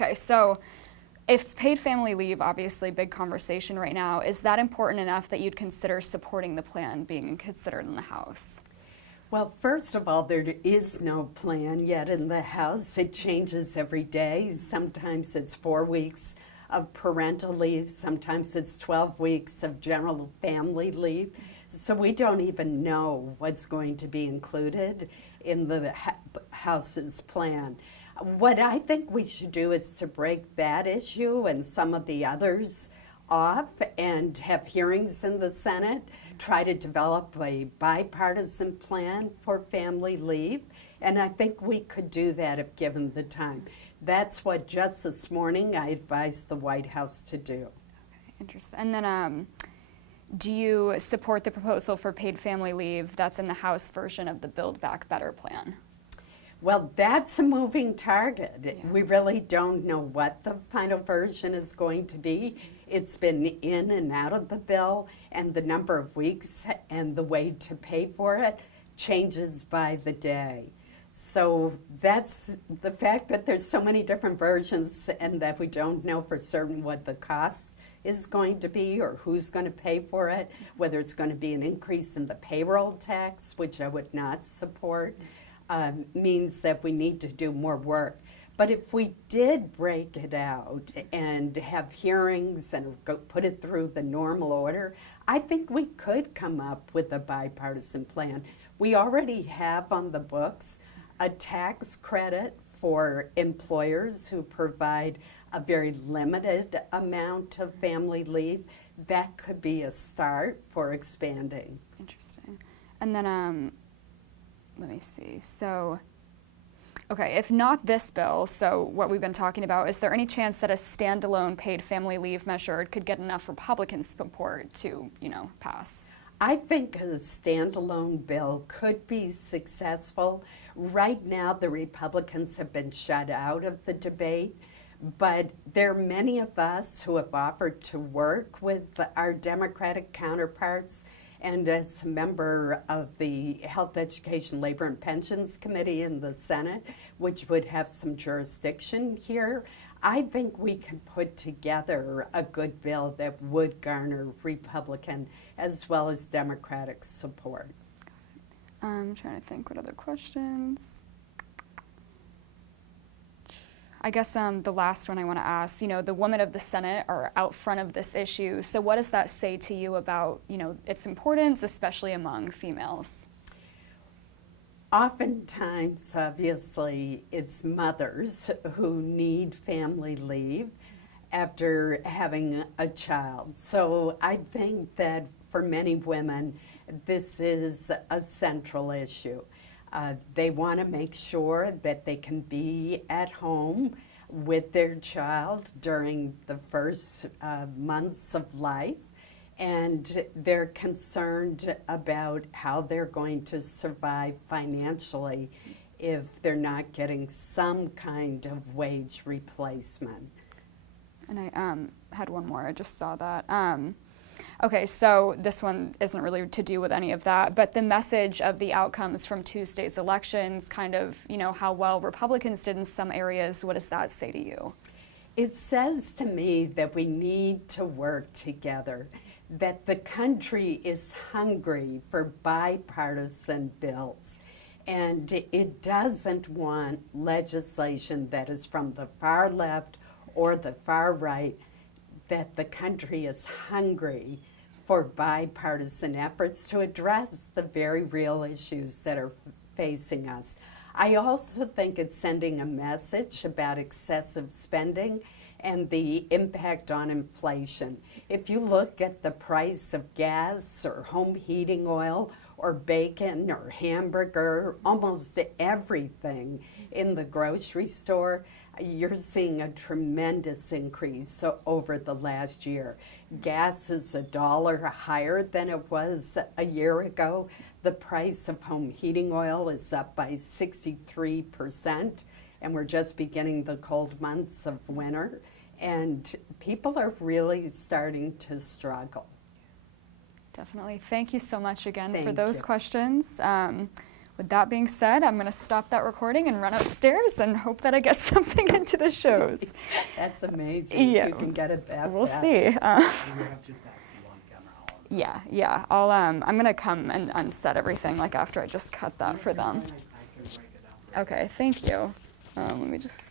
Okay, so if paid family leave, obviously big conversation right now, is that important enough that you'd consider supporting the plan being considered in the House? Well, first of all, there is no plan yet in the House. It changes every day. Sometimes it's 4 weeks of parental leave. Sometimes it's 12 weeks of general family leave. So we don't even know what's going to be included in the House's plan. What I think we should do is to break that issue and some of the others off and have hearings in the Senate, try to develop a bipartisan plan for family leave, and I think we could do that if given the time. That's what just this morning I advised the White House to do. Okay, interesting. And then do you support the proposal for paid family leave that's in the House version of the Build Back Better plan? Well, that's a moving target. Yeah. We really don't know what the final version is going to be. It's been in and out of the bill, and the number of weeks and the way to pay for it changes by the day. So that's the fact that there's so many different versions and that we don't know for certain what the cost is going to be or who's going to pay for it, whether it's going to be an increase in the payroll tax, which I would not support. Means that we need to do more work. But if we did break it out and have hearings and put it through the normal order, I think we could come up with a bipartisan plan. We already have on the books a tax credit for employers who provide a very limited amount of family leave. That could be a start for expanding. Interesting. And then let me see. So, okay, if not this bill, so what we've been talking about, is there any chance that a standalone paid family leave measure could get enough Republican support to, pass? I think a standalone bill could be successful. Right now, the Republicans have been shut out of the debate, but there are many of us who have offered to work with our Democratic counterparts. And as a member of the Health, Education, Labor, and Pensions Committee in the Senate, which would have some jurisdiction here, I think we can put together a good bill that would garner Republican as well as Democratic support. I'm trying to think what other questions. I guess the last one I want to ask, the women of the Senate are out front of this issue. So what does that say to you about, its importance, especially among females? Oftentimes, obviously, it's mothers who need family leave after having a child. So I think that for many women, this is a central issue. They want to make sure that they can be at home with their child during the first months of life, and they're concerned about how they're going to survive financially if they're not getting some kind of wage replacement. And I had one more, I just saw that. Okay, so this one isn't really to do with any of that, but the message of the outcomes from Tuesday's elections, kind of, how well Republicans did in some areas, what does that say to you? It says to me that we need to work together, that the country is hungry for bipartisan bills, and it doesn't want legislation that is from the far left or the far right, that the country is hungry for bipartisan efforts to address the very real issues that are facing us. I also think it's sending a message about excessive spending and the impact on inflation. If you look at the price of gas or home heating oil or bacon or hamburger, almost everything in the grocery store, you're seeing a tremendous increase over the last year. Gas is $1 higher than it was a year ago. The price of home heating oil is up by 63%, and we're just beginning the cold months of winter, and people are really starting to struggle. Definitely. Thank you so much again for Thank those you. questions. with that being said, I'm going to stop that recording and run upstairs and hope that I get something into the shows. That's amazing. Yeah. You can get it that We'll fast. see. You have just that one camera on. Yeah. I'm going to come and unset everything like after I just cut that for them. I can break it down. Okay, thank you. Let me just stop.